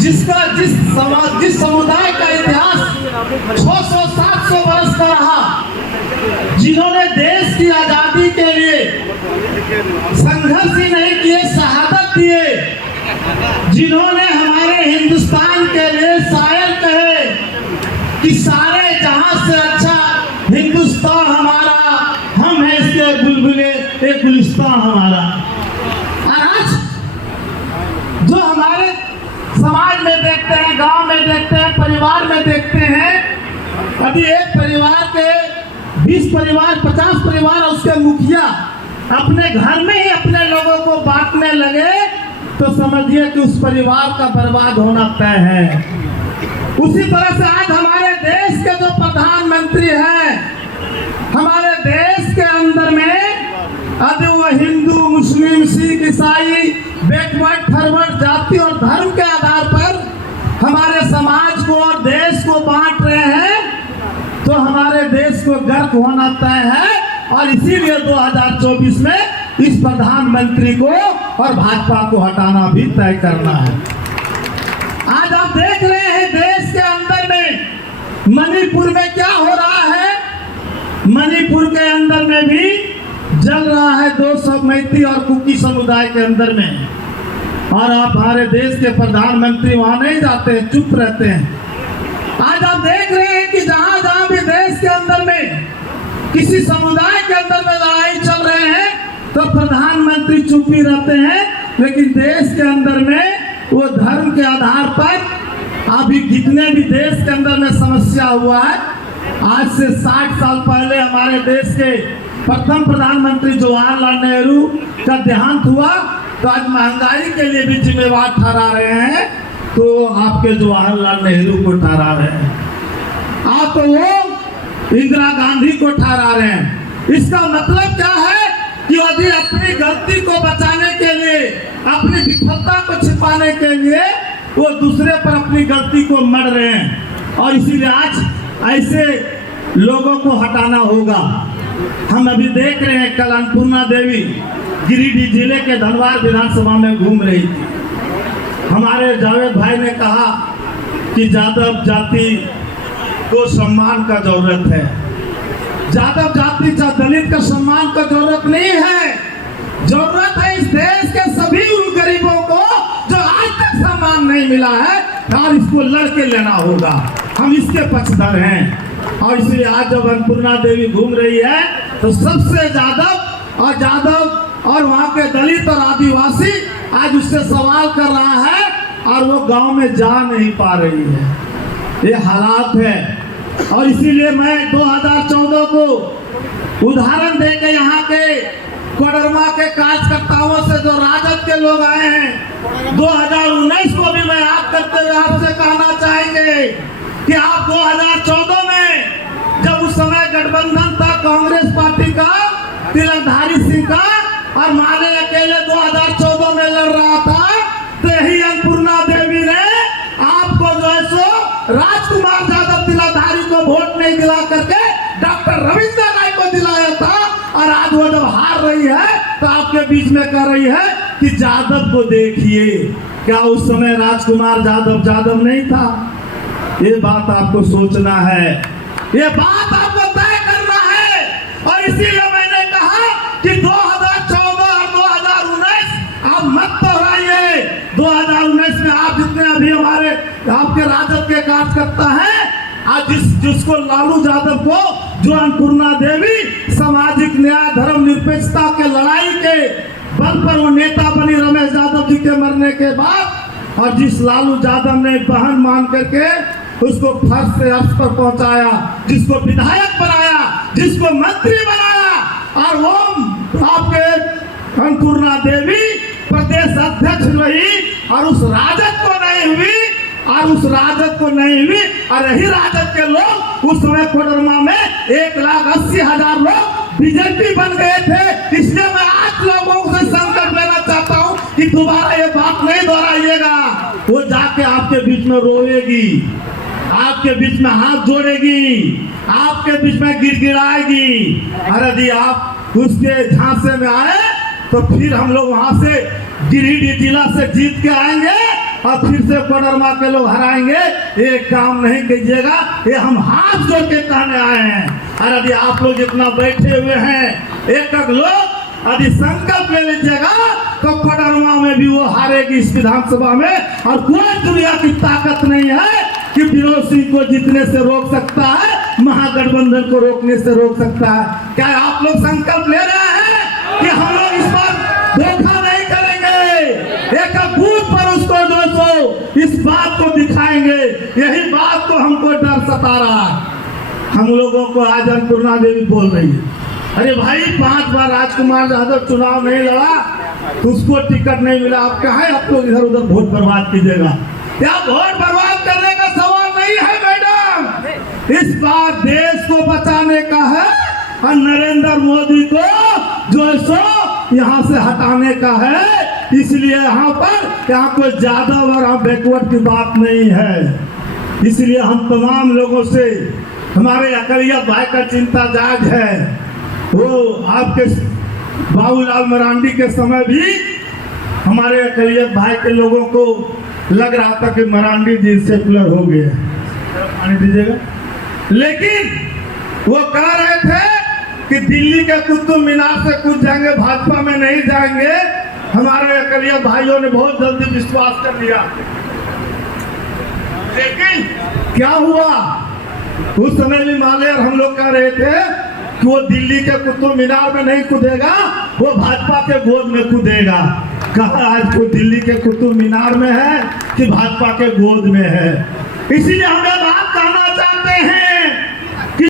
जिस समुदाय का इतिहास 600-700 वर्ष का रहा, जिन्होंने देश की आजादी के लिए संघर्ष ही नहीं किए, शहादत दिए, जिन्होंने हमारे हिंदुस्तान के लिए शायर कहे कि सारे जहां से अच्छा हिंदुस्तान हमारा, हम हैं इसके बुलबुले, एक गुलिस्तान हमारा। आज जो हमारे समाज में देखते हैं, गांव में देखते हैं, परिवार में देखते हैं, अभी एक परिवार के 20 परिवार 50 परिवार उसके मुखिया अपने घर में ही अपने लोगों को बांटने लगे, तो समझिए कि उस परिवार का बर्बाद होना तय है। उसी तरह से आज हमारे देश के जो प्रधानमंत्री हैं, हमारे देश के अंदर में अभी वो हिंदू, मुस्लिम, सिख, ईसाई, बैकवर्ड, फॉरवर्ड जाति और धर्म के आधार पर हमारे समाज को और देश को बांट रहे हैं, तो हमारे देश को गर्क होना तय है। और इसीलिए 2024 में इस प्रधानमंत्री को और भाजपा को हटाना भी तय करना है। आज आप देख रहे हैं देश के अंदर में मणिपुर में क्या हो रहा है। मणिपुर के अंदर में भी जल रहा है 200 मैती और कुकी समुदाय के अंदर में, और आप हमारे देश के प्रधानमंत्री वहां नहीं जाते, चुप रहते हैं। आज आप देख रहे हैं कि जहां जहां भी देश के अंदर में किसी समुदाय के अंदर में लड़ाई चल रहे हैं, तो प्रधानमंत्री चुप ही रहते हैं, लेकिन देश के अंदर में वो धर्म के आधार पर अभी कितने भी देश के अंदर में समस्या हुआ है। आज से 60 साल पहले हमारे देश के प्रथम प्रधानमंत्री जवाहरलाल नेहरू का देहांत हुआ, तो आज महंगाई के लिए भी जिम्मेवार ठहरा रहे हैं, तो आपके जवाहरलाल नेहरू को ठहरा रहे हैं, आप तो वो इंदिरा गांधी को ठहरा रहे हैं। इसका मतलब क्या है कि यदि अपनी गलती को बचाने के लिए, अपनी विफलता को छिपाने के लिए वो दूसरे पर अपनी गलती को मढ़ रहे हैं, और इसीलिए आज ऐसे लोगों को हटाना होगा। हम अभी देख रहे हैं कल अन्नपूर्णा देवी गिरिडीह जिले के धनवार विधानसभा में घूम रही थी। हमारे जावेद भाई ने कहा कि यादव जाति को सम्मान का जरूरत है। यादव जाति दलित का सम्मान का जरूरत नहीं है, जरूरत है इस देश के सभी उन गरीबों को जो आज तक सम्मान नहीं मिला है, और इसको लड़के लेना होगा। हम इसके पक्षधर हैं, और इसलिए आज जब अन्नपूर्णा देवी घूम रही है, तो सबसे यादव और वहाँ के दलित और आदिवासी आज उससे सवाल कर रहा है, और वो गांव में जा नहीं पा रही है। ये हालात है, और इसीलिए मैं 2014 को उदाहरण देके यहाँ के कोडरमा के कार्यकर्ताओं से जो राजद के लोग आए हैं, 2019 को भी मैं याद करते हुए आपसे कहना चाहेंगे कि आप 2014 में जब उस समय गठबंधन था कांग्रेस पार्टी का, तिलकधारी सिंह का, और माले अकेले 2014 में लड़ रहा था, तो यही अन्नपूर्णा देवी ने आपको जो है सो राजकुमार यादव तिलकधारी को वोट नहीं दिला करके डॉक्टर रविंद्र राय को दिलाया था, और आज वो जब हार रही है तो आपके बीच में कह रही है कि यादव को देखिए। क्या उस समय राजकुमार यादव नहीं था? ये बात आपको सोचना है, ये बात आपको तय करना है। और इसीलिए मैंने कहा कि 2014 और 2019 आप मत दोहराइए। 2019 में आप जितने अभी हमारे आपके राजद के कार्यकर्ता हैं, आज जिसको लालू यादव को, जो अन्नपूर्णा देवी सामाजिक न्याय धर्म निरपेक्षता के लड़ाई के बल पर वो नेता बनी रमेश यादव जी के मरने के बाद, और जिस लालू यादव ने बहन मान करके उसको फर्स्ट से अर्श पर पहुंचाया, जिसको विधायक बनाया, जिसको मंत्री बनाया, और वो आपके अन्नपूर्णा देवी प्रदेश अध्यक्ष रही, और उस राजद को नहीं हुई, और यही राजद के लोग उस समय कोडरमा में 1,80,000 लोग बीजेपी बन गए थे। इसलिए मैं आज लोगों से संकल्प लेना चाहता हूं कि दोबारा ये बात नहीं दोहराइएगा। वो जाके आपके बीच में रोएगी, आपके बीच में हाथ जोड़ेगी, आपके बीच में गिड़गिड़ाएगी, और यदि आप उसके झांसे में आए तो फिर हम लोग वहां से गिरिडीह जिला से जीत के आएंगे, और फिर से कोडरमा के लोग हराएंगे, ये काम नहीं कीजिएगा। ये हम हाथ जोड़ के कहने आए हैं। और यदि आप लोग जितना बैठे हुए हैं, एक एक लोग यदि संकल्प ले लीजिएगा तो कोडरमा में भी वो हारेगी इस विधानसभा में। और कोई दुनिया की ताकत नहीं है कि विनोद सिंह को जीतने से रोक सकता है, महागठबंधन को रोकने से रोक सकता है। क्या आप लोग संकल्प ले रहे हैं कि हम लोग इस बार धोखा नहीं करेंगे? एक बूथ पर उसको 200 इस बात को दिखाएंगे। यही बात को हमको डर सता रहा है। हम लोगों को आज अन्नपूर्णा देवी बोल रही है, अरे भाई 5 बार राजकुमार यादव चुनाव नहीं लड़ा तो उसको टिकट नहीं मिला, आप कहाँ आप लोग इधर उधर वोट बर्बाद कीजिएगा? क्या वोट बर्बाद करने का सवाल नहीं है मैडम। इस बार देश को बचाने का है और नरेंद्र मोदी को जो सो यहाँ से हटाने का है। इसलिए यहाँ कोई ज्यादा और बैकवर्ड की बात नहीं है। इसलिए हम तमाम लोगों से, हमारे अकलियत भाई का चिंता जायज है। वो आपके बाबूलाल मरांडी के समय भी हमारे अकलियत भाई के लोगों को लग रहा था कि मरांडी जी सेकुलर हो गए, पानी दीजिएगा। लेकिन वो कह रहे थे कि दिल्ली के कुतुब मीनार से कूद जाएंगे, भाजपा में नहीं जाएंगे। हमारे अकलियत भाइयों ने बहुत जल्दी विश्वास कर लिया। लेकिन क्या हुआ, उस समय भी माले हम लोग कह रहे थे कि वो दिल्ली के कुतुब मीनार में नहीं कूदेगा, वो भाजपा के गोद में कूदेगा। कहा आज वो दिल्ली के कुतुब मीनार में है कि भाजपा के गोद में है। इसीलिए हम ये बात कहना चाहते हैं